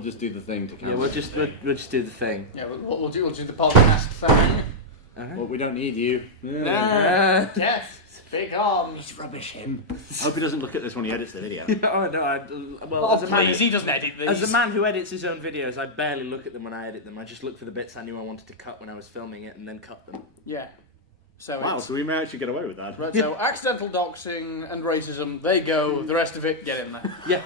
we'll just do the thing to count. Yeah, we'll just do the thing. Yeah, we'll do the podcast thing. Well, we don't need you. Death. Big arms. Rubbish him. I hope he doesn't look at this when he edits the video. Oh no! He doesn't edit these. As a man who edits his own videos, I barely look at them when I edit them. I just look for the bits I knew I wanted to cut when I was filming it, and then cut them. Yeah. So Wow, so we may actually get away with that. Right, so accidental doxing and racism, they go. The rest of it, get in there. Yeah.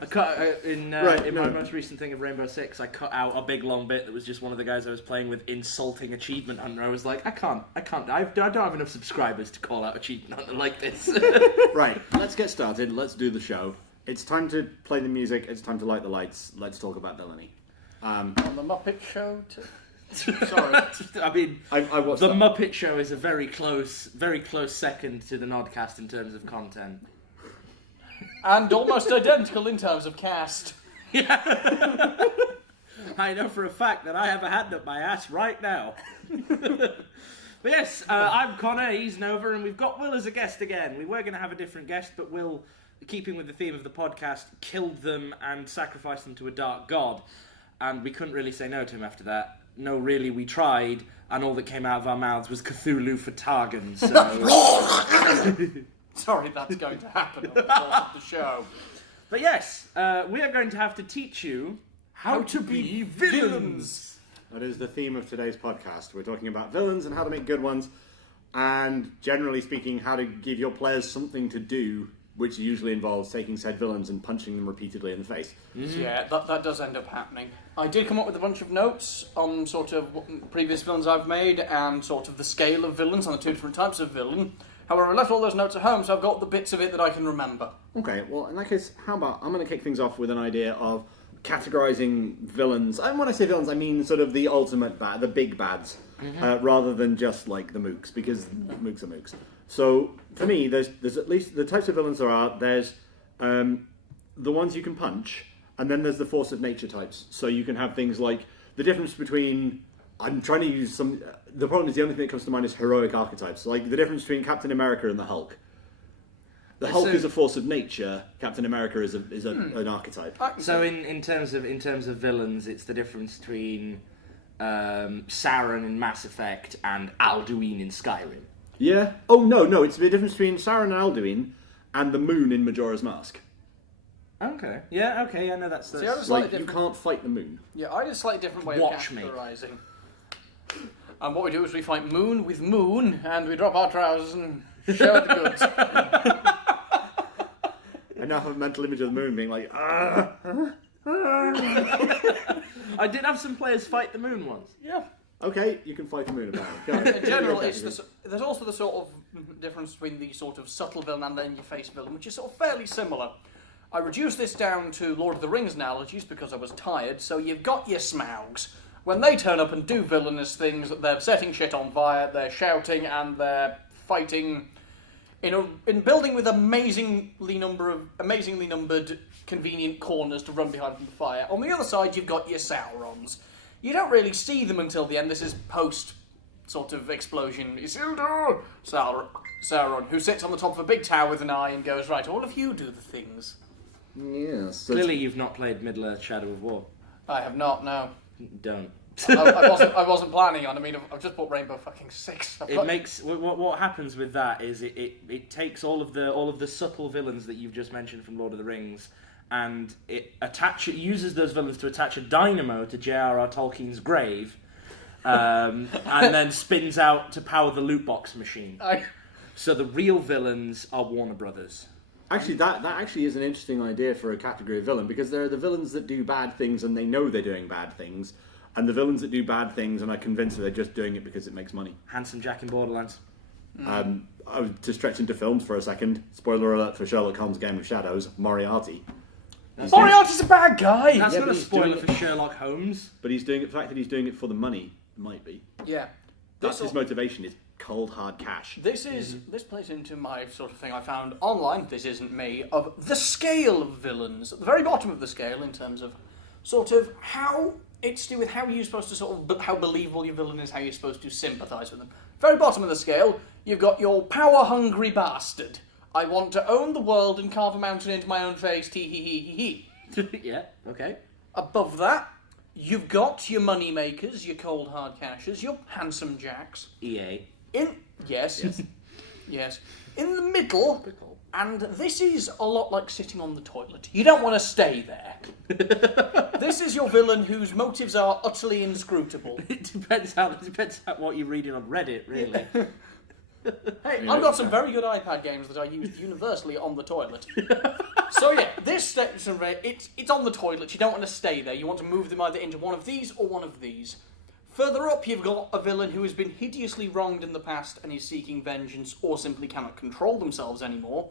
I cut in my most recent thing of Rainbow Six. I cut out a big long bit that was just one of the guys I was playing with insulting Achievement Hunter. I was like, I can't. I don't have enough subscribers to call out Achievement Hunter like this. Right, let's get started. Let's do the show. It's time to play the music. It's time to light the lights. Let's talk about villainy. On the Muppet Show. Sorry, I mean, I watched the that. Muppet Show is a very close second to the NoDDCast in terms of content. And almost identical in terms of cast. Yeah. I know for a fact that I have a hand up my ass right now. But yes, I'm Connor, he's Nova, and we've got Will as a guest again. We were going to have a different guest, but Will, keeping with the theme of the podcast, killed them and sacrificed them to a dark god. And we couldn't really say no to him after that. No, really, we tried, and all that came out of our mouths was Cthulhu for Targan, so... Sorry, that's going to happen over the course of the show. But yes, we are going to have to teach you how to be villains. That is the theme of today's podcast. We're talking about villains and how to make good ones, and generally speaking, how to give your players something to do, which usually involves taking said villains and punching them repeatedly in the face. Mm-hmm. Yeah, that does end up happening. I did come up with a bunch of notes on sort of previous villains I've made and sort of the scale of villains on the two different types of villain. However, I left all those notes at home, so I've got the bits of it that I can remember. Okay, well, in that case, how about I'm going to kick things off with an idea of categorizing villains. And when I say villains, I mean sort of the ultimate bad, the big bads, rather than just like the mooks, because mooks are mooks. So for me, there's at least the types of villains there are. There's the ones you can punch, and then there's the force of nature types. So you can have things like the difference between. I'm trying to use some. The problem is the only thing that comes to mind is heroic archetypes, like the difference between Captain America and the Hulk. The Hulk is a force of nature. Captain America is an archetype. So in terms of villains, it's the difference between Sauron in Mass Effect and Alduin in Skyrim. Yeah. Oh no, it's the difference between Sauron and Alduin and the Moon in Majora's Mask. Okay. Yeah. Okay. I know that's. See, I was Like you can't fight the Moon. Yeah, I did a slightly different way of categorizing. And what we do is we fight Moon with Moon, and we drop our trousers and show the goods. I now have a mental image of the Moon being like, ah. I did have some players fight the Moon once. Yeah. Okay, you can fight the Moon about it. In general, there's also the sort of difference between the sort of subtle villain and then your face villain, which is sort of fairly similar. I reduced this down to Lord of the Rings analogies because I was tired, so you've got your Smaugs. When they turn up and do villainous things, they're setting shit on fire, they're shouting, and they're fighting in building with amazingly numbered convenient corners to run behind from the fire. On the other side, you've got your Saurons. You don't really see them until the end. This is post sort of explosion. Isildur! Sauron, who sits on the top of a big tower with an eye and goes, right, all of you do the things. Yes. Clearly, you've not played Middle-earth: Shadow of War. I have not, no. Don't. I wasn't planning on. I mean, I've just bought Rainbow fucking Six. Makes what happens with that is it takes all of the subtle villains that you've just mentioned from Lord of the Rings, and it uses those villains to attach a dynamo to J.R.R. Tolkien's grave, and then spins out to power the loot box machine. So the real villains are Warner Brothers. Actually, that actually is an interesting idea for a category of villain, because there are the villains that do bad things and they know they're doing bad things, and the villains that do bad things and are convinced that they're just doing it because it makes money. Handsome Jack in Borderlands. To stretch into films for a second, spoiler alert for Sherlock Holmes' Game of Shadows, Moriarty. Moriarty's a bad guy! That's not a he's spoiler doing for Sherlock Holmes. But he's doing it. The fact that he's doing it for the money might be. Yeah. That's his motivation. Is cold hard cash. This plays into my sort of thing I found online. This isn't me. Of the scale of villains, at the very bottom of the scale, in terms of sort of how it's to do with how you're supposed to sort of how believable your villain is, how you're supposed to sympathise with them. Very bottom of the scale, you've got your power-hungry bastard. I want to own the world and carve a mountain into my own face. Tee hee hee hee hee. Yeah. Okay. Above that, you've got your money makers, your cold hard cashers, your handsome jacks. EA. Yes. Yes. In the middle, and this is a lot like sitting on the toilet. You don't want to stay there. This is your villain whose motives are utterly inscrutable. It depends on what you're reading on Reddit, really. Hey, I've got some very good iPad games that I used universally on the toilet. So yeah, this section, it's on the toilet. You don't want to stay there. You want to move them either into one of these or one of these. Further up, you've got a villain who has been hideously wronged in the past and is seeking vengeance or simply cannot control themselves anymore.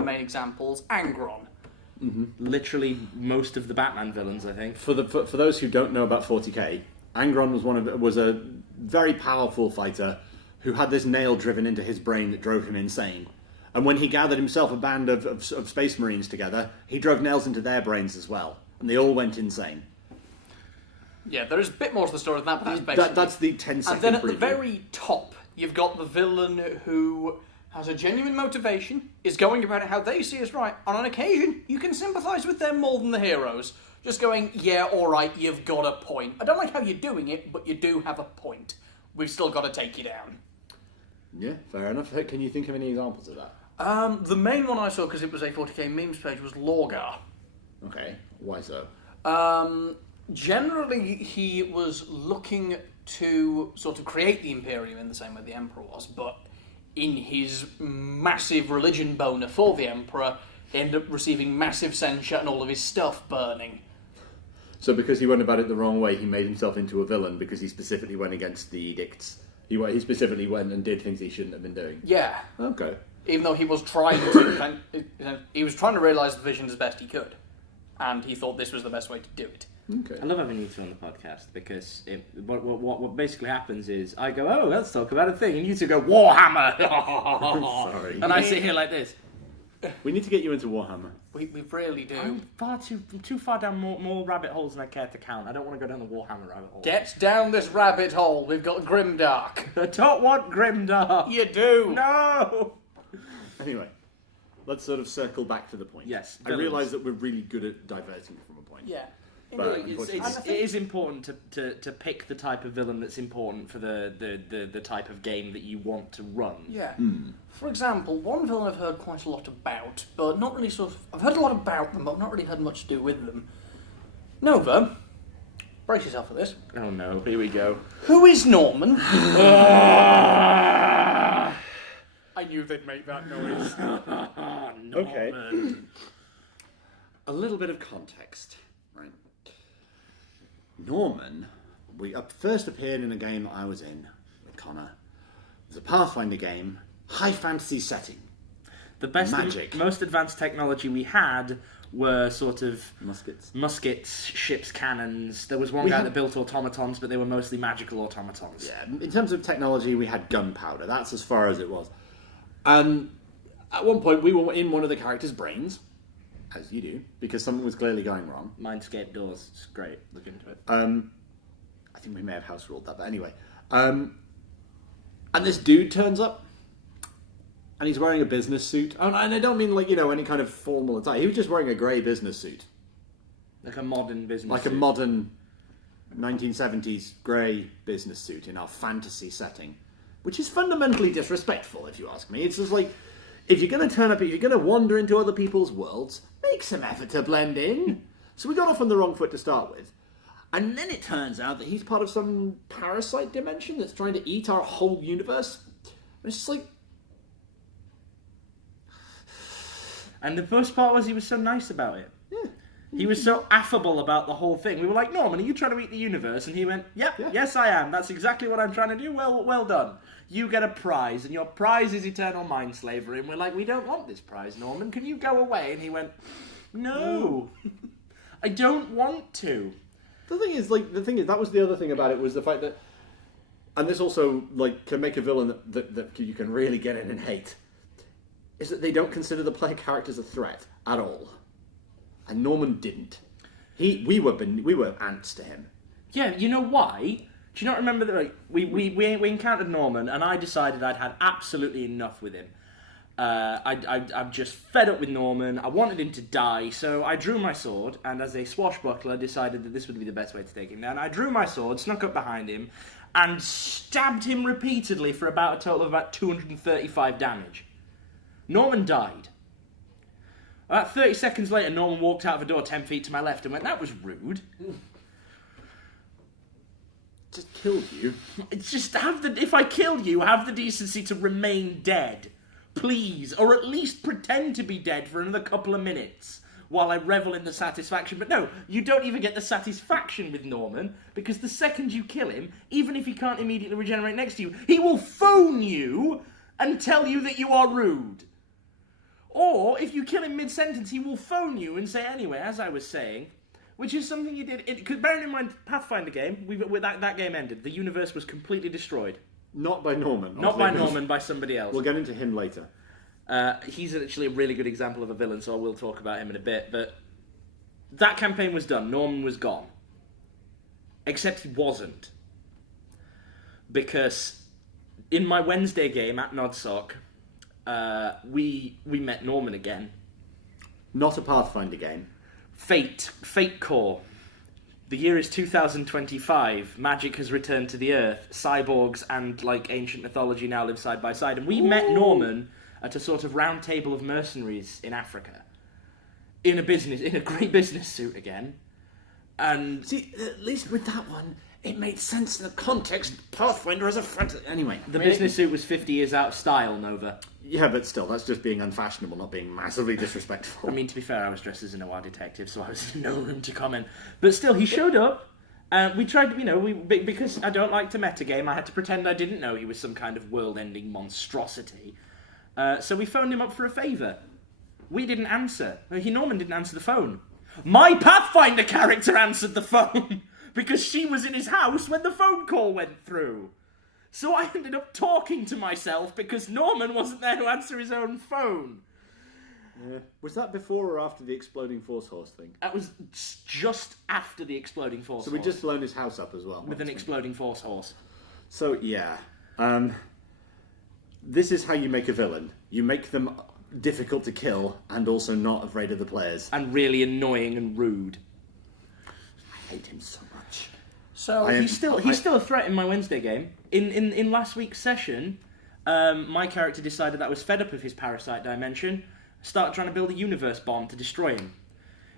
Main examples, Angron. Mm-hmm. Literally most of the Batman villains, I think. For those who don't know about 40k, Angron was a very powerful fighter who had this nail driven into his brain that drove him insane. And when he gathered himself a band of space marines together, he drove nails into their brains as well. And they all went insane. Yeah, there is a bit more to the story than that, but that's basically... That's the 10-second And then at the preview. very top, you've got the villain who has a genuine motivation, is going about it how they see is right. On occasion, you can sympathise with them more than the heroes. Just going, yeah, alright, you've got a point. I don't like how you're doing it, but you do have a point. We've still got to take you down. Yeah, fair enough. Can you think of any examples of that? The main one I saw, because it was a 40k memes page, was Lorgar. Okay, why so? Generally, he was looking to sort of create the Imperium in the same way the Emperor was, but in his massive religion boner for the Emperor, he ended up receiving massive censure and all of his stuff burning. So because he went about it the wrong way, he made himself into a villain because he specifically went against the edicts. He specifically went and did things he shouldn't have been doing. Yeah. Okay. Even though he was trying to... he was trying to realise the vision as best he could. And he thought this was the best way to do it. Okay. I love having you two on the podcast because what basically happens is I go, oh, let's talk about a thing, and you two go, Warhammer! Sorry. And I sit here like this. We need to get you into Warhammer. We really do. I'm too far down more rabbit holes than I care to count. I don't want to go down the Warhammer rabbit hole. Get down this rabbit hole. We've got Grimdark. I don't want Grimdark. You do. No! Anyway, let's sort of circle back to the point. Yes, I realise that we're really good at diverting from a point. Yeah. But It is important to pick the type of villain that's important for the type of game that you want to run. Yeah. For example, one villain I've heard quite a lot about, but not really sort of... I've heard a lot about them, but I've not really had much to do with them. Nova, brace yourself for this. Oh no, here we go. Who is Norman? I knew they'd make that noise. Okay. A little bit of context, right? Norman, first appeared in a game that I was in with Connor. It was a Pathfinder game, high fantasy setting. The best, Magic. Most advanced technology we had were sort of Muskets, ships, cannons. There was one guy that built automatons, but they were mostly magical automatons. Yeah, in terms of technology, we had gunpowder. That's as far as it was. And at one point, we were in one of the characters' brains, as you do, because something was clearly going wrong. Mindscape doors, it's great. Look into it. I think we may have house ruled that, but anyway. And this dude turns up, and he's wearing a business suit. And I don't mean like, any kind of formal attire. He was just wearing a grey business suit. Like a modern business Like suit. a modern 1970s grey business suit in our fantasy setting. Which is fundamentally disrespectful, if you ask me. It's just like, if you're going to turn up, if you're going to wander into other people's worlds, make some effort to blend in. So we got off on the wrong foot to start with. And then it turns out that he's part of some parasite dimension that's trying to eat our whole universe. And it's just like... And the first part was he was so nice about it. Yeah. He was so affable about the whole thing. We were like, Norman, are you trying to eat the universe? And he went, yep, Yeah. yes I am. That's exactly what I'm trying to do. Well done. You get a prize, and your prize is eternal mind slavery. And we're like, we don't want this prize, Norman. Can you go away? And he went, no, I don't want to. The thing is, that was the other thing about it, was the fact that, and this also, can make a villain that you can really get in and hate, is that they don't consider the player characters a threat at all. And Norman didn't. We were ants to him. Yeah, you know why? Do you not remember that we encountered Norman, and I decided I'd had absolutely enough with him. I'm just fed up with Norman. I wanted him to die, so I drew my sword, and as a swashbuckler, decided that this would be the best way to take him down. I drew my sword, snuck up behind him, and stabbed him repeatedly for about a total of about 235 damage. Norman died. About 30 seconds later, Norman walked out of a door 10 feet to my left and went, "That was rude." Just killed you. It's just if I kill you, have the decency to remain dead. Please. Or at least pretend to be dead for another couple of minutes while I revel in the satisfaction. But no, you don't even get the satisfaction with Norman, because the second you kill him, even if he can't immediately regenerate next to you, he will phone you and tell you that you are rude. Or, if you kill him mid-sentence, he will phone you and say, "Anyway, as I was saying," which is something you did. Because bearing in mind, Pathfinder game, that game ended. The universe was completely destroyed. Not by Norman. Not by Norman, by somebody else. We'll get into him later. He's actually a really good example of a villain, so I will talk about him in a bit. But that campaign was done. Norman was gone. Except he wasn't. Because in my Wednesday game at NoDDCast, we met Norman again. Not a Pathfinder game. Fate Core. The year is 2025. Magic has returned to the Earth. Cyborgs and ancient mythology now live side by side. And we met Norman at a sort of round table of mercenaries in Africa, in a great business suit again. And see, at least with that one, it made sense in the context. Pathfinder as a fantasy. Anyway, the business suit was 50 years out of style, Nova. Yeah, but still, that's just being unfashionable, not being massively disrespectful. I mean, to be fair, I was dressed as a noir detective, so I was in no room to comment. But still, he showed up. We tried, because I don't like to metagame, I had to pretend I didn't know he was some kind of world-ending monstrosity. So we phoned him up for a favour. We didn't answer. Norman didn't answer the phone. My Pathfinder character answered the phone, because she was in his house when the phone call went through. So I ended up talking to myself because Norman wasn't there to answer his own phone. Yeah. Was that before or after the exploding force horse thing? That was just after the exploding force horse. So we'd just blown his house up as well. With an exploding force horse. So, yeah. This is how you make a villain. You make them difficult to kill and also not afraid of the players. And really annoying and rude. I hate him so much. So he's still a threat in my Wednesday game. In last week's session, my character decided that I was fed up of his parasite dimension, started trying to build a universe bomb to destroy him.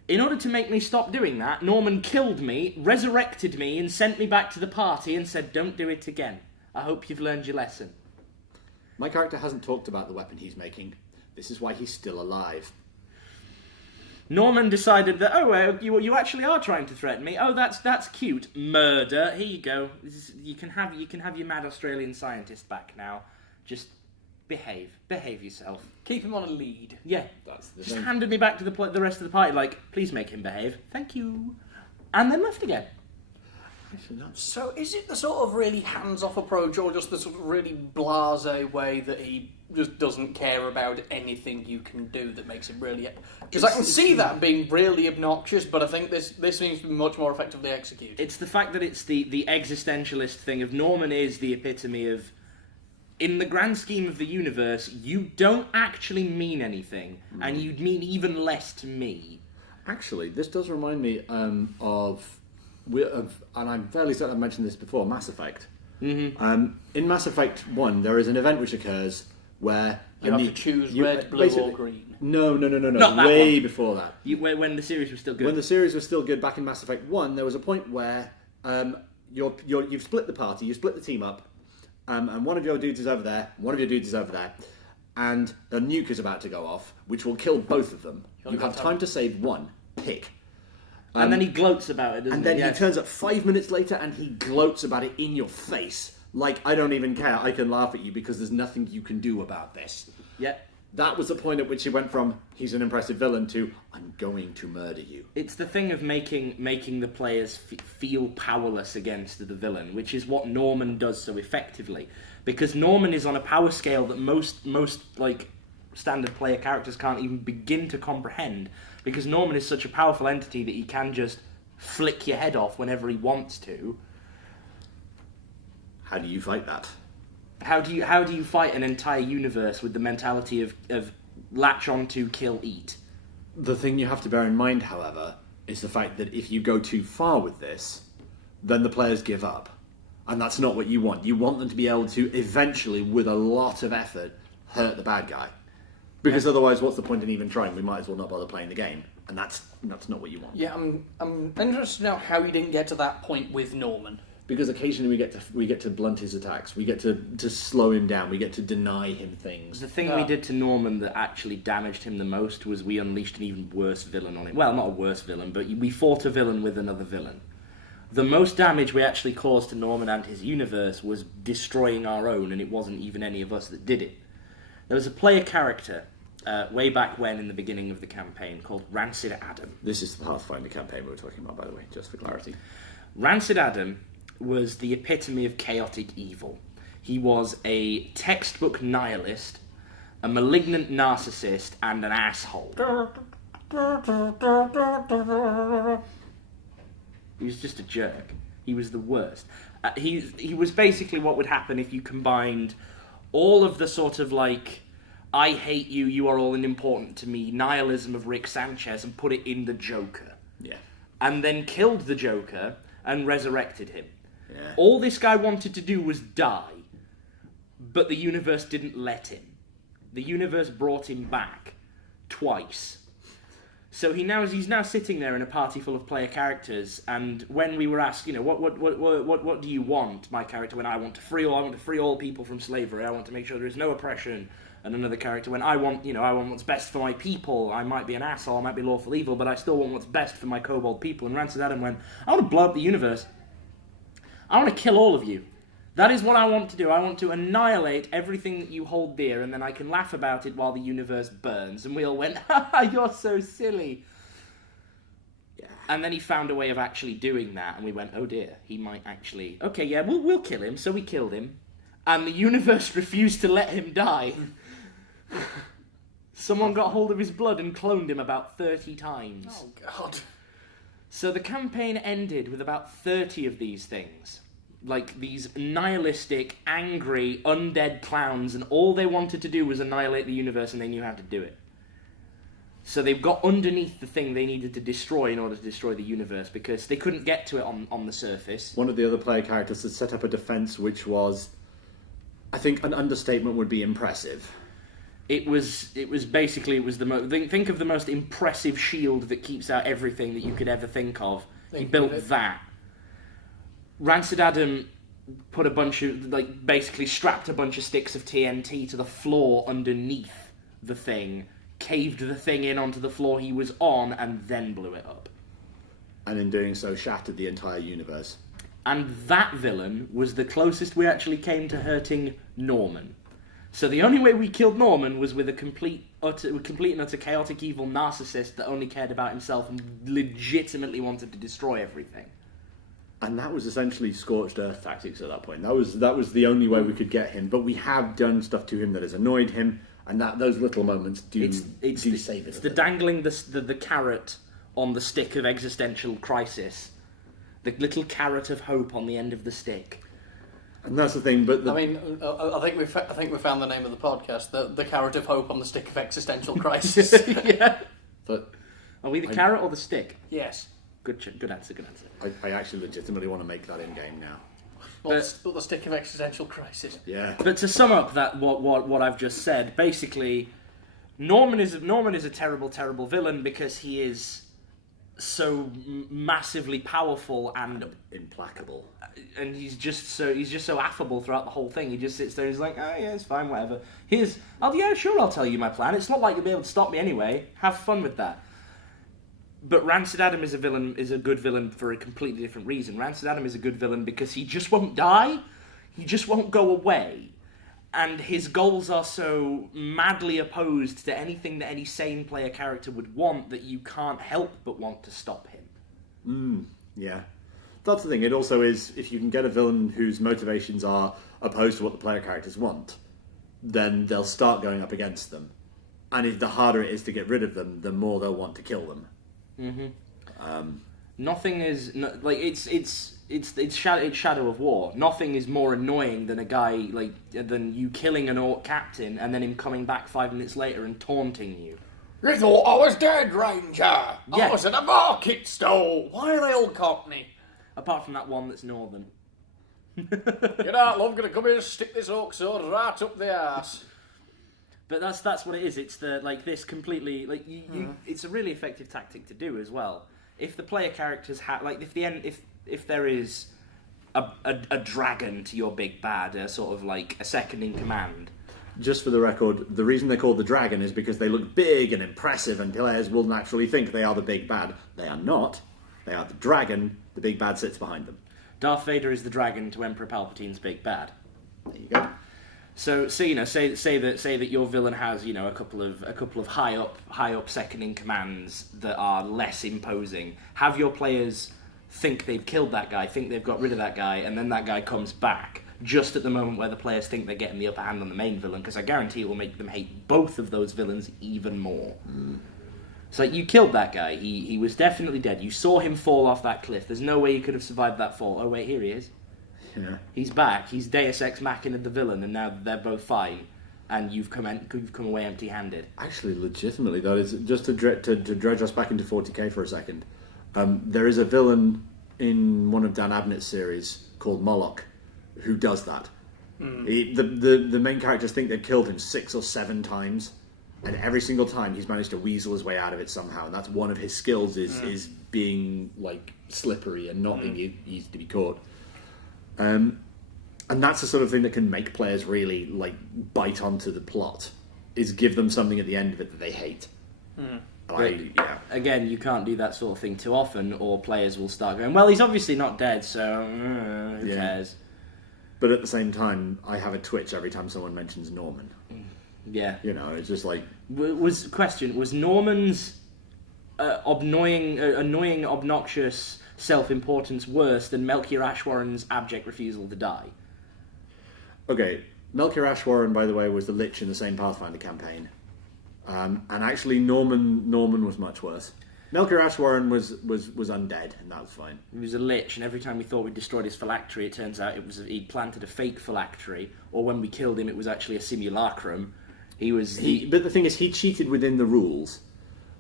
In order to make me stop doing that, Norman killed me, resurrected me, and sent me back to the party and said, "Don't do it again. I hope you've learned your lesson." My character hasn't talked about the weapon he's making. This is why he's still alive. Norman decided that, you actually are trying to threaten me. Oh, that's cute. Murder. Here you go. You can have your mad Australian scientist back now. Just behave yourself. keep him on a lead. Yeah, That's the just thing. handed me back to the rest of the party. Please make him behave. Thank you. And then left again. So is it the sort of really hands-off approach, or just the sort of really blasé way that he just doesn't care about anything you can do that makes him really... Because I can see that being really obnoxious, but I think this seems to be much more effectively executed. It's the fact that it's the existentialist thing of Norman is the epitome of, in the grand scheme of the universe, you don't actually mean anything, and you'd mean even less to me. Actually, this does remind me of, and I'm fairly certain I've mentioned this before, Mass Effect. Mm-hmm. In Mass Effect 1, there is an event which occurs where... You have to choose red, blue or green. No. Not that Way one. Before that. When the series was still good. When the series was still good back in Mass Effect 1, there was a point where you've split the party, you split the team up, and one of your dudes is over there, one of your dudes is over there, and a nuke is about to go off, which will kill both of them. You have time to save one. Pick. And then he gloats about it, doesn't And then he? he turns up 5 minutes later and he gloats about it in your face. Like, I don't even care, I can laugh at you because there's nothing you can do about this. Yeah. That was the point at which he went from, he's an impressive villain, to, I'm going to murder you. It's the thing of making the players feel powerless against the villain, which is what Norman does so effectively. Because Norman is on a power scale that most standard player characters can't even begin to comprehend. Because Norman is such a powerful entity that he can just flick your head off whenever he wants to. How do you fight that? How do you fight an entire universe with the mentality of latch on to, kill, eat? The thing you have to bear in mind, however, is the fact that if you go too far with this, then the players give up. And that's not what you want. You want them to be able to eventually, with a lot of effort, hurt the bad guy. Because otherwise, what's the point in even trying? We might as well not bother playing the game. And that's not what you want. Yeah, I'm interested to know how you didn't get to that point with Norman. Because occasionally we get to blunt his attacks. We get to slow him down. We get to deny him things. The thing we did to Norman that actually damaged him the most was we unleashed an even worse villain on him. Well, not a worse villain, but we fought a villain with another villain. The most damage we actually caused to Norman and his universe was destroying our own, and it wasn't even any of us that did it. There was a player character way back when in the beginning of the campaign called Rancid Adam. This is the Pathfinder campaign we were talking about, by the way, just for clarity. Rancid Adam was the epitome of chaotic evil. He was a textbook nihilist, a malignant narcissist, and an asshole. He was just a jerk. He was the worst. He was basically what would happen if you combined all of the sort of like, I hate you, you are all unimportant to me, nihilism of Rick Sanchez and put it in the Joker. Yeah. And then killed the Joker and resurrected him. Yeah. All this guy wanted to do was die, but the universe didn't let him. The universe brought him back twice. So he's now sitting there in a party full of player characters, and when we were asked, what do you want, my character went, I want to free all people from slavery. I want to make sure there is no oppression. And another character went, I want what's best for my people. I might be an asshole, I might be lawful evil, but I still want what's best for my kobold people. And Rancid Adam went, I want to blow up the universe. I want to kill all of you. That is what I want to do. I want to annihilate everything that you hold dear, and then I can laugh about it while the universe burns. And we all went, you're so silly. Yeah. And then he found a way of actually doing that, and we went, oh dear, he might actually... Okay, yeah, we'll kill him. So we killed him. And the universe refused to let him die. Someone got hold of his blood and cloned him about 30 times. Oh, God. So the campaign ended with about 30 of these things. Like these nihilistic, angry, undead clowns, and all they wanted to do was annihilate the universe, and they knew how to do it. So they got underneath the thing they needed to destroy in order to destroy the universe, because they couldn't get to it on the surface. One of the other player characters had set up a defense which was, I think an understatement would be impressive. It was basically think of the most impressive shield that keeps out everything that you could ever think of. He built that. Rancid Adam put a bunch of, basically strapped a bunch of sticks of TNT to the floor underneath the thing, caved the thing in onto the floor he was on, and then blew it up. And in doing so, shattered the entire universe. And that villain was the closest we actually came to hurting Norman. So the only way we killed Norman was with a complete and utter chaotic evil narcissist that only cared about himself and legitimately wanted to destroy everything. And that was essentially scorched earth tactics at that point. That was the only way we could get him. But we have done stuff to him that has annoyed him, and those little moments do save it. It's the dangling the carrot on the stick of existential crisis, the little carrot of hope on the end of the stick. And that's the thing. But I think we found the name of the podcast: the carrot of hope on the stick of existential crisis. Yeah. But are we the carrot or the stick? Yes. Good answer. I actually legitimately want to make that in game now. But the stick of existential crisis. Yeah. But to sum up that what I've just said, basically, Norman is a terrible villain because he is so massively powerful and implacable, and he's just so affable throughout the whole thing. He just sits there and he's like, oh yeah, it's fine, whatever. I'll tell you my plan. It's not like you'll be able to stop me anyway. Have fun with that. But Rancid Adam is a good villain for a completely different reason. Rancid Adam is a good villain because he just won't die. He just won't go away. And his goals are so madly opposed to anything that any sane player character would want that you can't help but want to stop him. Yeah. That's the thing. It also is, if you can get a villain whose motivations are opposed to what the player characters want, then they'll start going up against them. And the harder it is to get rid of them, the more they'll want to kill them. Mm-hmm. Nothing is like it's Shadow of War. Nothing is more annoying than a guy than you killing an orc captain and then him coming back 5 minutes later and taunting you. You thought I was dead, Ranger. Yeah. I was at a market stall. Why are they all Cockney? Apart from that one that's northern. Get out, love. Gonna come here and stick this orc sword right up the arse. But that's what it is. It's this completely you it's a really effective tactic to do as well. If the player characters have if there is a dragon to your big bad, a sort of like a second in command. Just for the record, the reason they're called the dragon is because they look big and impressive, and players will naturally think they are the big bad. They are not. They are the dragon. The big bad sits behind them. Darth Vader is the dragon to Emperor Palpatine's big bad. There you go. So say that your villain has a couple of high up second in commands that are less imposing. Have your players think they've killed that guy, think they've got rid of that guy, and then that guy comes back just at the moment where the players think they're getting the upper hand on the main villain, because I guarantee it will make them hate both of those villains even more. It's like, you killed that guy, he was definitely dead, you saw him fall off that cliff, there's no way he could have survived that fall. Oh wait, here he is. Yeah. He's back, he's Deus Ex Machina the villain, and now they're both fine, and you've come away empty-handed. Actually, legitimately, that is, just to dredge us back into 40k for a second, there is a villain in one of Dan Abnett's series called Moloch who does that. The main characters think they've killed him 6 or 7 times, and every single time he's managed to weasel his way out of it somehow, and that's one of his skills is being like slippery and not being easy to be caught. And that's the sort of thing that can make players really like bite onto the plot, is give them something at the end of it that they hate. Again, you can't do that sort of thing too often, or players will start going, well, he's obviously not dead, so who cares? But at the same time, I have a twitch every time someone mentions Norman. Yeah. It's just like... Was Norman's annoying, obnoxious self-importance worse than Melchior Ashwarren's abject refusal to die? Okay, Melchior Ashwarren, by the way, was the Lich in the same Pathfinder campaign. And actually, Norman was much worse. Melchior Ashwarren was undead, and that was fine. He was a lich, and every time we thought we'd destroyed his phylactery, it turns out he'd planted a fake phylactery, or when we killed him, it was actually a simulacrum. But the thing is, he cheated within the rules.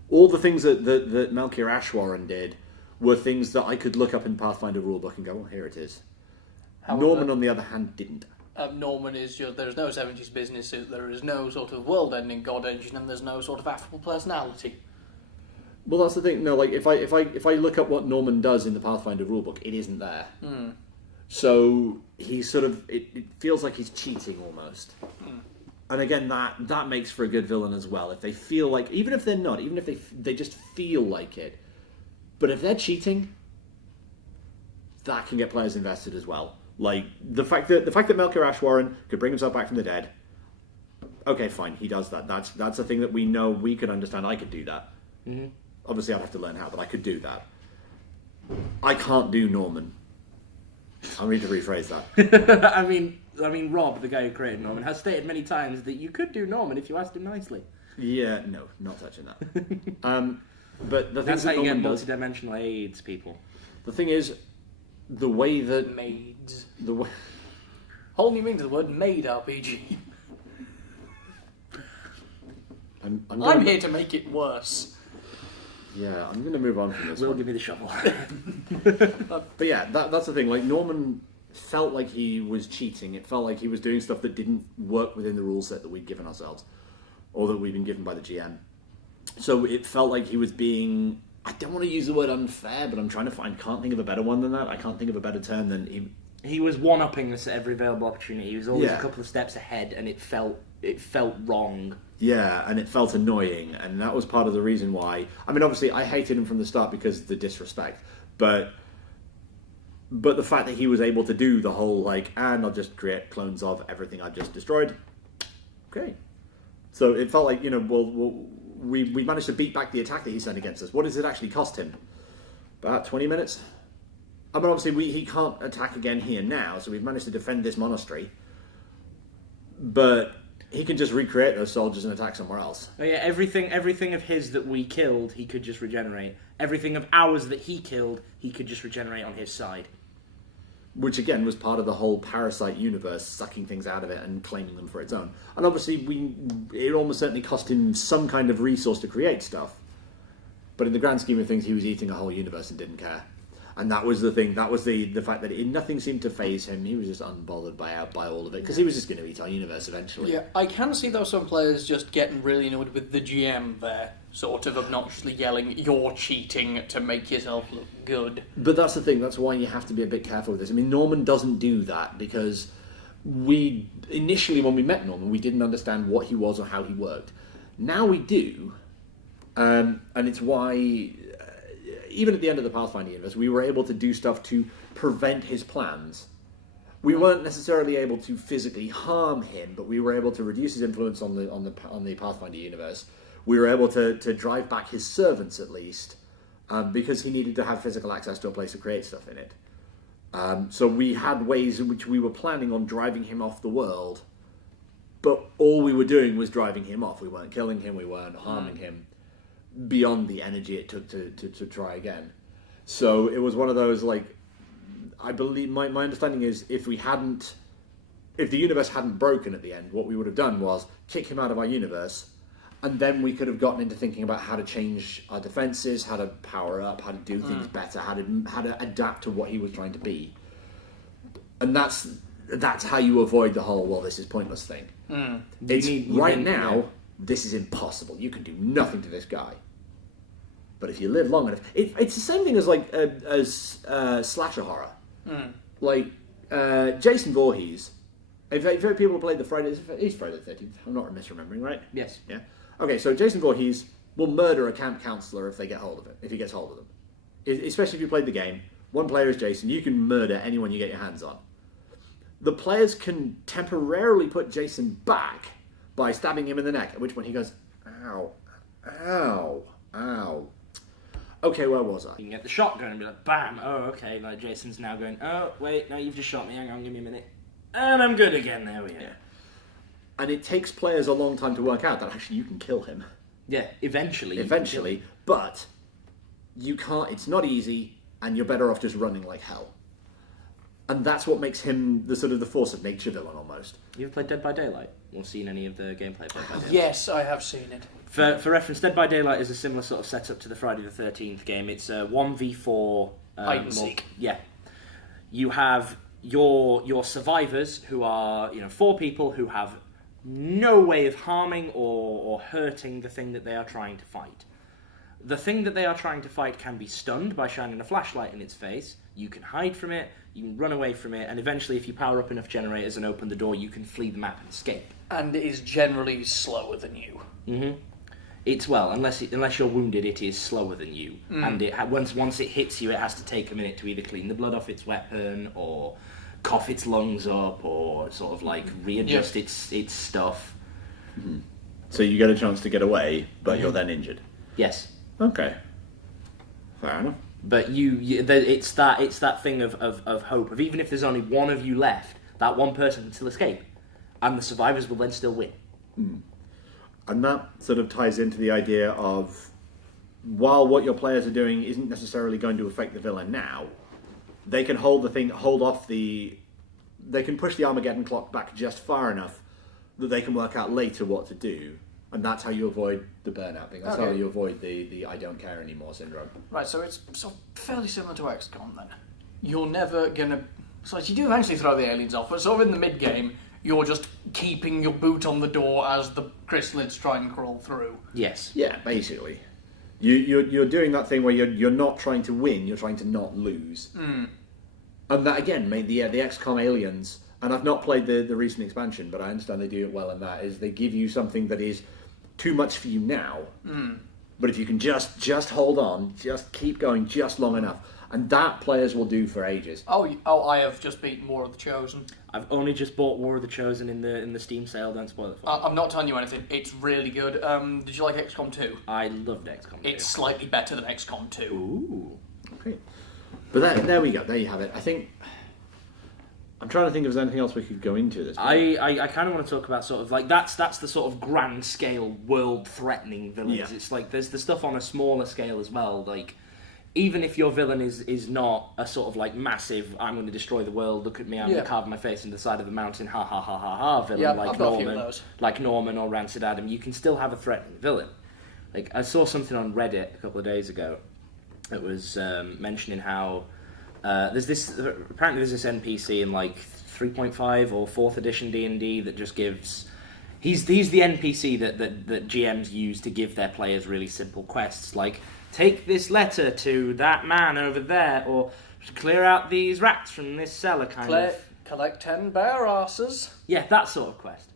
All the things that Melchior Ashwarren did were things that I could look up in the Pathfinder rulebook and go, well, here it is. However, Norman, on the other hand, didn't. Norman is there's no 70s business, there is no sort of world-ending god engine, and there's no sort of affable personality. Well, that's the thing. No, like if I look up what Norman does in the Pathfinder rulebook, it isn't there. So he's sort of it feels like he's cheating almost. And again, that makes for a good villain as well. If they feel like, even if they're not, even if they just feel like it, but if they're cheating, that can get players invested as well. Like the fact that Melchior Ashwarren could bring himself back from the dead. Okay, fine, he does that. That's a thing that we know, we could understand. I could do that. Mm-hmm. Obviously, I'd have to learn how, but I could do that. I can't do Norman. I need to rephrase that. I mean, Rob, the guy who created Norman, has stated many times that you could do Norman if you asked him nicely. Yeah, no, not touching that. But the that's thing how you Norman get does, multidimensional AIDS, people. The thing is, the way that maids, the way whole new meaning to the word maid RPG. I'm here to make it worse. Yeah, I'm going to move on from this. Will, give me the shovel. But yeah, that's the thing. Like, Norman felt like he was cheating. It felt like he was doing stuff that didn't work within the rule set that we'd given ourselves, or that we'd been given by the GM. So it felt like he was being, I don't want to use the word unfair, but I'm trying to can't think of a better one than that. I can't think of a better term than he was one-upping us at every available opportunity. He was always a couple of steps ahead, and it felt wrong. Yeah, and it felt annoying, and that was part of the reason why. I mean, obviously, I hated him from the start because of the disrespect, but the fact that he was able to do the whole, like, and I'll just create clones of everything I've just destroyed. Okay. So it felt like, we managed to beat back the attack that he sent against us. What does it actually cost him? About 20 minutes? I mean, obviously, he can't attack again here now, so we've managed to defend this monastery. But he can just recreate those soldiers and attack somewhere else. Oh yeah, everything of his that we killed, he could just regenerate. Everything of ours that he killed, he could just regenerate on his side. Which again was part of the whole parasite universe, sucking things out of it and claiming them for its own. And obviously, it almost certainly cost him some kind of resource to create stuff. But in the grand scheme of things, he was eating a whole universe and didn't care. And that was the thing. That was the fact that nothing seemed to faze him. He was just unbothered by all of it because he was just going to eat our universe eventually. Yeah, I can see though some players just getting really annoyed with the GM there, sort of obnoxiously yelling, "You're cheating" to make yourself look good. But that's the thing. That's why you have to be a bit careful with this. I mean, Norman doesn't do that because initially when we met Norman, we didn't understand what he was or how he worked. Now we do, and it's why. Even at the end of the Pathfinder universe, we were able to do stuff to prevent his plans. We weren't necessarily able to physically harm him, but we were able to reduce his influence on the Pathfinder universe. We were able to drive back his servants, at least, because he needed to have physical access to a place to create stuff in it. So we had ways in which we were planning on driving him off the world, but all we were doing was driving him off. We weren't killing him, we weren't harming him, beyond the energy it took to try again. So it was one of those, like, I believe, my understanding is if the universe hadn't broken at the end, what we would have done was kick him out of our universe, and then we could have gotten into thinking about how to change our defenses, how to power up, how to do things better, how to adapt to what he was trying to be. And that's how you avoid the whole, well, this is pointless thing. This is impossible. You can do nothing to this guy. But if you live long enough, it's the same thing as slasher horror. Like Jason Voorhees. If people played the he's Friday the 13th. I'm not misremembering, right? Yes. Yeah. Okay, so Jason Voorhees will murder a camp counselor if he gets hold of them. Especially if you played the game. One player is Jason. You can murder anyone you get your hands on. The players can temporarily put Jason back by stabbing him in the neck, at which point he goes, ow, ow, ow. Okay, where was I? You can get the shotgun and be like, bam, oh, okay. Like, Jason's now going, oh, wait, no, you've just shot me, hang on, give me a minute. And I'm good again, there we are. Yeah. And it takes players a long time to work out that actually you can kill him. Yeah, eventually, but you can't, it's not easy, and you're better off just running like hell. And that's what makes him the sort of the force of nature villain, almost. You ever played Dead by Daylight? Or seen any of the gameplay of Dead by Daylight? Yes, I have seen it. For reference, Dead by Daylight is a similar sort of setup to the Friday the 13th game. It's a 1v4... hide and seek. Yeah. You have your survivors, who are 4 people who have no way of harming or hurting the thing that they are trying to fight. The thing that they are trying to fight can be stunned by shining a flashlight in its face. You can hide from it, you can run away from it, and eventually if you power up enough generators and open the door, you can flee the map and escape. And it is generally slower than you. Mm-hmm. It's, well, unless you're wounded, it is slower than you. And once it hits you, it has to take a minute to either clean the blood off its weapon, or cough its lungs up, or sort of like readjust its stuff. Mm-hmm. So you get a chance to get away, but you're then injured. Yes. Okay. Fair enough. But it's that thing of hope, of even if there's only one of you left, that one person can still escape, and the survivors will then still win. Mm. And that sort of ties into the idea of, while what your players are doing isn't necessarily going to affect the villain now, they can they can push the Armageddon clock back just far enough that they can work out later what to do. And that's how you avoid the burnout thing. That's how you avoid the I don't care anymore syndrome. Right, so it's sort of fairly similar to XCOM then. You're never going to... So you do eventually throw the aliens off, but sort of in the mid-game, you're just keeping your boot on the door as the chrysalids try and crawl through. Yes. Yeah, basically. You're doing that thing where you're not trying to win, you're trying to not lose. Mm. And that, again, made the XCOM aliens... And I've not played the recent expansion, but I understand they do it well in that, is they give you something that is too much for you now. Mm. But if you can just hold on, just keep going just long enough, and that players will do for ages. Oh, I have just beaten War of the Chosen. I've only just bought War of the Chosen in the Steam sale. Don't spoil it for me. I'm not telling you anything. It's really good. Did you like XCOM 2? I loved XCOM 2. It's slightly better than XCOM 2. Ooh. Okay. But there we go. There you have it. I think I'm trying to think if there's anything else we could go into this. I kind of want to talk about sort of like that's the sort of grand scale world threatening villains. Yeah. It's like there's the stuff on a smaller scale as well. Like even if your villain is not a sort of like massive, I'm going to destroy the world, look at me, I'm going to carve my face into the side of the mountain, ha ha ha ha ha villain like Norman or Rancid Adam, you can still have a threatening villain. Like I saw something on Reddit a couple of days ago. It was mentioning how there's this NPC in like 3.5 or 4th edition D&D that just gives. He's the NPC that GMs use to give their players really simple quests, like take this letter to that man over there, or clear out these rats from this cellar, collect 10 bear asses. Yeah, that sort of quest.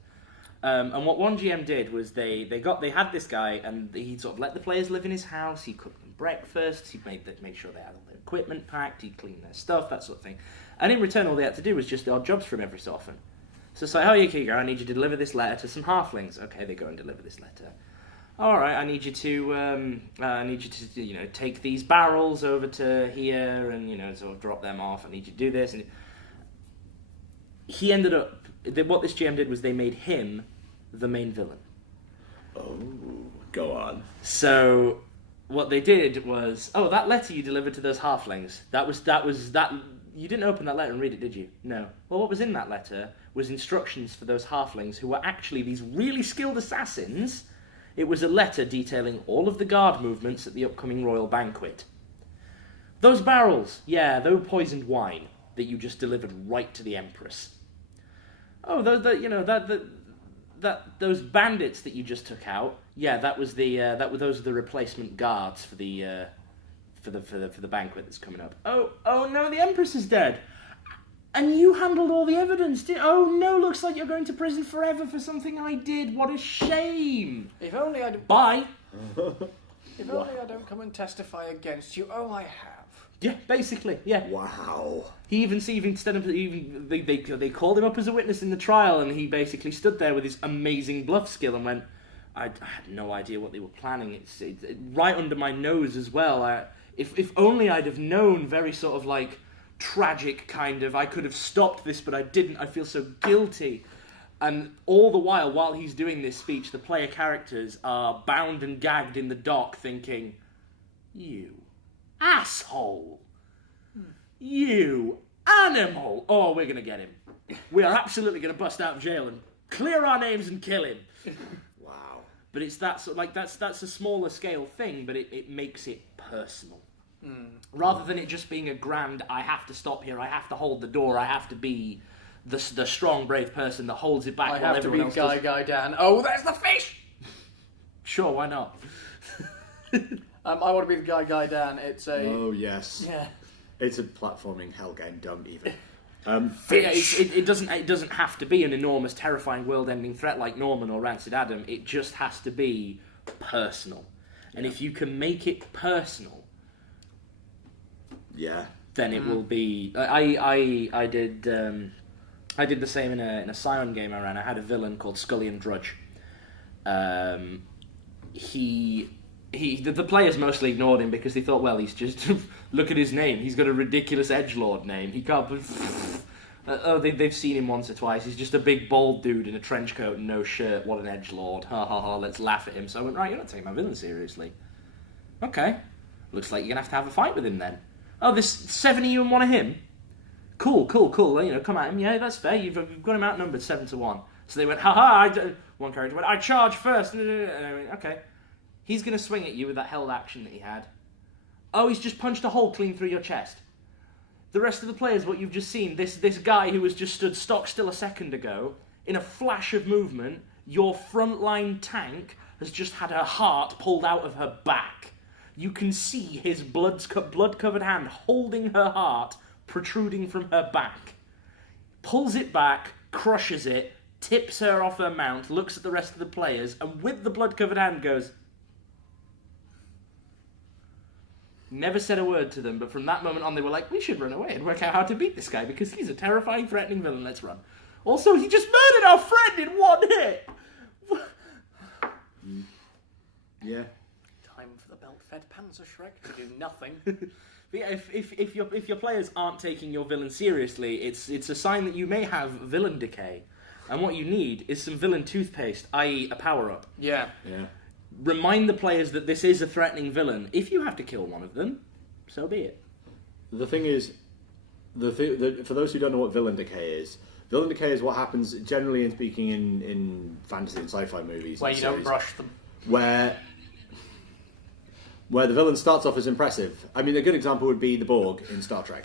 And what one GM did was they had this guy, and he sort of let the players live in his house. He cooked them breakfast. He made sure they had all their equipment packed. He cleaned their stuff, that sort of thing. And in return, all they had to do was just the odd jobs for him every so often. So it's like, oh, you go. I need you to deliver this letter to some halflings. Okay, they go and deliver this letter. All right, I need you to take these barrels over to here and sort of drop them off. I need you to do this. And he ended up. What this GM did was they made him the main villain. Oh, go on. So what they did was, that letter you delivered to those halflings. That was you didn't open that letter and read it, did you? No. Well, what was in that letter was instructions for those halflings who were actually these really skilled assassins. It was a letter detailing all of the guard movements at the upcoming royal banquet. Those barrels, yeah, they were poisoned wine that you just delivered right to the Empress. Oh, those bandits that you just took out, yeah, those are the replacement guards for the banquet that's coming up. Oh no, the Empress is dead. And you handled all the evidence, oh no, looks like you're going to prison forever for something I did. What a shame. If only I don't... Bye. If only I don't come and testify against you. Oh, I have. Yeah, basically, yeah. Wow. He they called him up as a witness in the trial, and he basically stood there with his amazing bluff skill and went, I had no idea what they were planning. It's right under my nose as well. If only I'd have known, very sort of like tragic kind of, I could have stopped this, but I didn't. I feel so guilty. And all the while he's doing this speech, the player characters are bound and gagged in the dock thinking, you asshole. You animal. Oh, we're going to get him. We are absolutely going to bust out of jail and clear our names and kill him. Wow. But it's that sort of, like that's a smaller scale thing, but it makes it personal. Rather than it just being a grand, I have to stop here, I have to hold the door, I have to be the strong, brave person that holds it back I while have to everyone be else Guy Dan. Oh, there's the fish! Sure, why not? I want to be the Guy Dan. It's a... Oh, yes. Yeah. It's a platforming hell game dumb, even. It doesn't have to be an enormous, terrifying, world-ending threat like Norman or Rancid Adam. It just has to be personal. And if you can make it personal, yeah, then it will be. I did the same in a Scion game I ran. I had a villain called Scullion Drudge. The players mostly ignored him because they thought, well, he's just look at his name. He's got a ridiculous edgelord name. He can't. They've seen him once or twice. He's just a big bald dude in a trench coat and no shirt. What an edgelord! Ha ha ha! Let's laugh at him. So I went, right, you're not taking my villain seriously. Okay, looks like you're gonna have to have a fight with him then. Oh, there's 7 of you and 1 of him? Cool. Come at him. Yeah, that's fair. You've got him outnumbered 7-1. So they went, one character went, I charge first. And I went, okay. He's going to swing at you with that held action that he had. Oh, he's just punched a hole clean through your chest. The rest of the players, what you've just seen, this guy who was just stood stock still a second ago, in a flash of movement, your frontline tank has just had her heart pulled out of her back. You can see his blood-covered hand holding her heart, protruding from her back. Pulls it back, crushes it, tips her off her mount, looks at the rest of the players, and with the blood-covered hand goes... Never said a word to them, but from that moment on they were like, we should run away and work out how to beat this guy, because he's a terrifying, threatening villain, let's run. Also, he just murdered our friend in 1 hit! Yeah. time for the belt-fed Panzerschreck to do nothing. But yeah, if your players aren't taking your villain seriously, it's a sign that you may have villain decay. And what you need is some villain toothpaste, i.e. a power-up. Yeah. Remind the players that this is a threatening villain. If you have to kill one of them, so be it. The thing is, for those who don't know what villain decay is what happens, generally in speaking, in fantasy and sci-fi movies. Where you don't brush them. Where the villain starts off as impressive. I mean, a good example would be the Borg in Star Trek.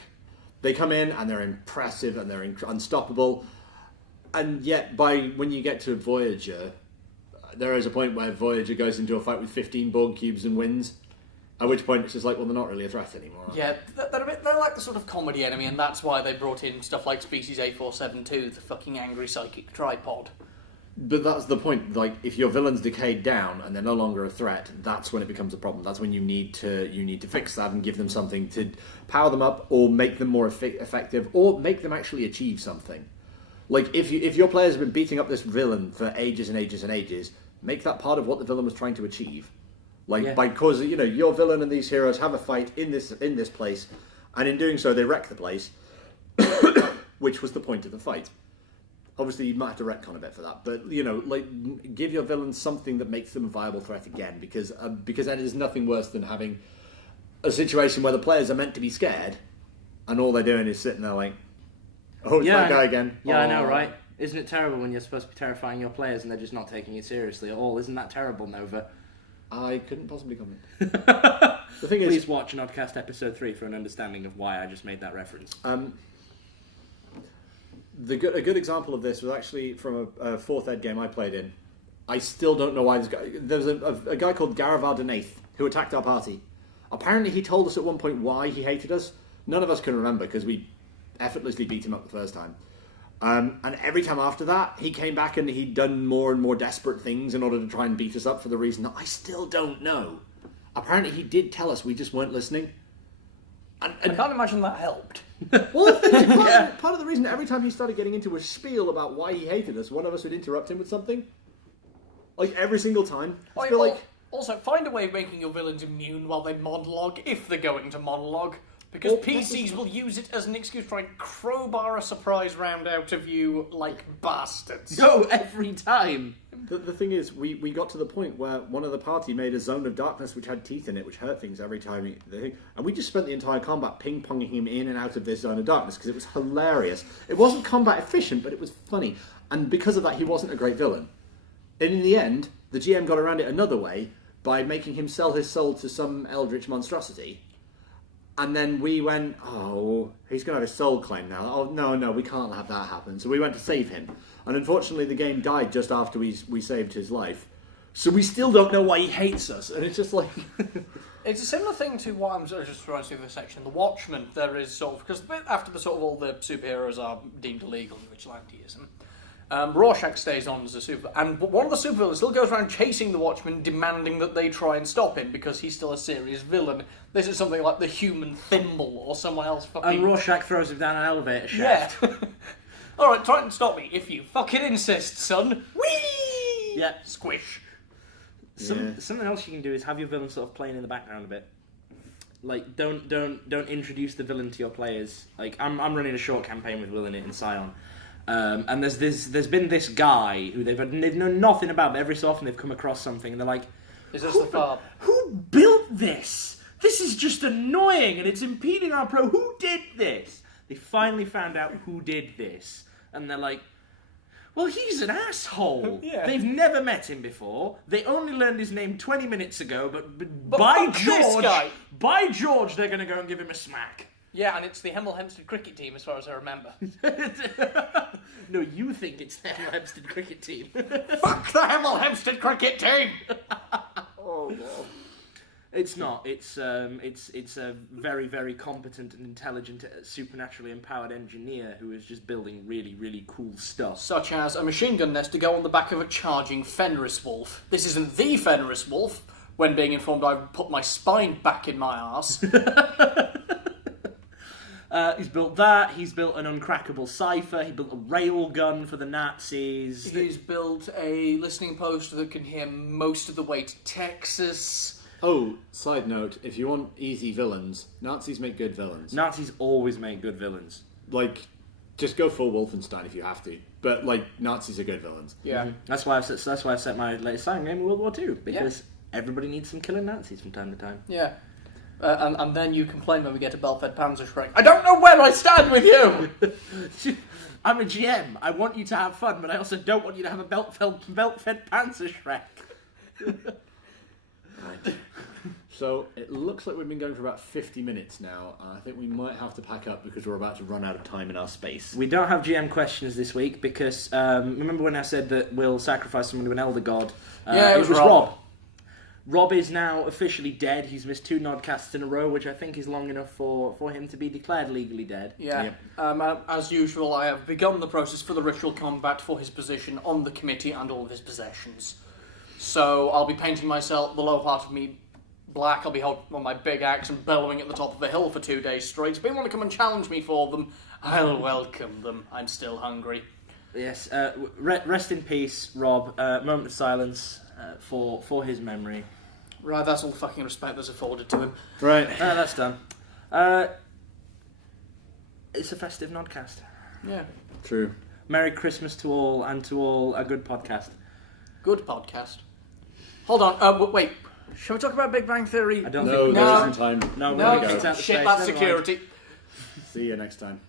They come in and they're impressive and they're unstoppable. And yet, when you get to Voyager, there is a point where Voyager goes into a fight with 15 Borg cubes and wins. At which point it's just like, well, they're not really a threat anymore. Yeah, they're like the sort of comedy enemy, and that's why they brought in stuff like Species A472, the fucking angry psychic tripod. But that's the point. Like, if your villain's decayed down and they're no longer a threat, that's when it becomes a problem. That's when you need to fix that and give them something to power them up, or make them more effective, or make them actually achieve something. Like, if your players have been beating up this villain for ages and ages and ages, make that part of what the villain was trying to achieve. Like, by causing, your villain and these heroes have a fight in this place, and in doing so, they wreck the place, which was the point of the fight. Obviously, you might have to retcon a bit for that, but, give your villains something that makes them a viable threat again, because that is nothing worse than having a situation where the players are meant to be scared, and all they're doing is sitting there like, oh, it's that guy again. Yeah, I know, right? Isn't it terrible when you're supposed to be terrifying your players and they're just not taking it seriously at all? Isn't that terrible, Nova? I couldn't possibly comment. The thing Please watch NoDDCast episode 3 for an understanding of why I just made that reference. A good example of this was actually from a 4th ed game I played in. I still don't know why this guy... There was a guy called Garavar Denaith who attacked our party. Apparently he told us at one point why he hated us. None of us can remember because we effortlessly beat him up the first time. And every time after that, he came back and he'd done more and more desperate things in order to try and beat us up for the reason that I still don't know. Apparently he did tell us, we just weren't listening. And I can't imagine that helped. Well, the thing is, part of the reason every time he started getting into a spiel about why he hated us, one of us would interrupt him with something. Like, every single time. Also, find a way of making your villains immune while they monologue, if they're going to monologue. Because PCs will use it as an excuse to try and crowbar a surprise round out of you like bastards. No, every time. The thing is, we got to the point where one of the party made a zone of darkness which had teeth in it, which hurt things every time. And we just spent the entire combat ping-ponging him in and out of this zone of darkness because it was hilarious. It wasn't combat efficient, but it was funny. And because of that, he wasn't a great villain. And in the end, the GM got around it another way by making him sell his soul to some eldritch monstrosity. And then we went, oh, he's going to have his soul claim now. Oh, no, we can't have that happen. So we went to save him. And unfortunately, the game died just after we saved his life. So we still don't know why he hates us. And it's just like... It's a similar thing to what I'm just trying to do this section. The Watchmen, there is sort of... Because after the sort of all the superheroes are deemed illegal in vigilantism, Rorschach stays on as a super... And one of the supervillains still goes around chasing the Watchmen, demanding that they try and stop him, because he's still a serious villain. This is something like the Human Thimble, or someone else fucking... And Rorschach throws him down an elevator shaft. Yeah. Alright, try and stop me, if you fucking insist, son. Whee! Yeah. Squish. Something else you can do is have your villain sort of playing in the background a bit. Like, don't introduce the villain to your players. Like, I'm running a short campaign with Will in it in Scion. And there's been this guy who they've known nothing about, but every so often they've come across something and they're like, Is this the farm? Who built this? This is just annoying and it's impeding our pro. Who did this? They finally found out who did this. And they're like, well, he's an asshole. Yeah. They've never met him before. They only learned his name 20 minutes ago, but fuck this guy. By George, they're going to go and give him a smack. Yeah, and it's the Hemel Hempstead cricket team, as far as I remember. No, you think it's the Hemel Hempstead cricket team. Fuck the Hemel Hempstead cricket team! Oh, no. It's not. It's a very, very competent and intelligent, supernaturally empowered engineer who is just building really, really cool stuff. Such as a machine gun nest to go on the back of a charging Fenris wolf. This isn't the Fenris wolf. When being informed, I've put my spine back in my arse. He's built that. He's built an uncrackable cipher. He built a rail gun for the Nazis. He's built a listening post that can hear most of the way to Texas. Oh, side note, if you want easy villains, Nazis make good villains. Nazis always make good villains. Like, just go full Wolfenstein if you have to. But, like, Nazis are good villains. Yeah. Mm-hmm. That's why I've set my latest sign game in World War II, because everybody needs some killing Nazis from time to time. Yeah. And then you complain when we get a Belfed Panzerschreck. I don't know where I stand with you! I'm a GM. I want you to have fun, but I also don't want you to have a belt-fed Panzerschreck. Right. So, it looks like we've been going for about 50 minutes now. I think we might have to pack up because we're about to run out of time in our space. We don't have GM questions this week because, remember when I said that we'll sacrifice someone to an Elder God? Yeah, it was Rob. Rob. Rob is now officially dead. He's missed 2 Nodcasts in a row, which I think is long enough for him to be declared legally dead. Yeah. Yep. As usual, I have begun the process for the ritual combat for his position on the committee and all of his possessions. So I'll be painting myself, the lower part of me, black. I'll be holding on my big axe and bellowing at the top of a hill for 2 days straight. If they want to come and challenge me for them, I'll welcome them. I'm still hungry. Yes. Rest in peace, Rob. Moment of silence for his memory. Right, that's all the fucking respect that's afforded to him. Right. That's done. It's a festive Nodcast. Yeah. True. Merry Christmas to all, and to all a good podcast. Good podcast. Hold on, wait. Shall we talk about Big Bang Theory? I don't No, think there No. isn't time. No, No, we're gonna shit, that's security. See you next time.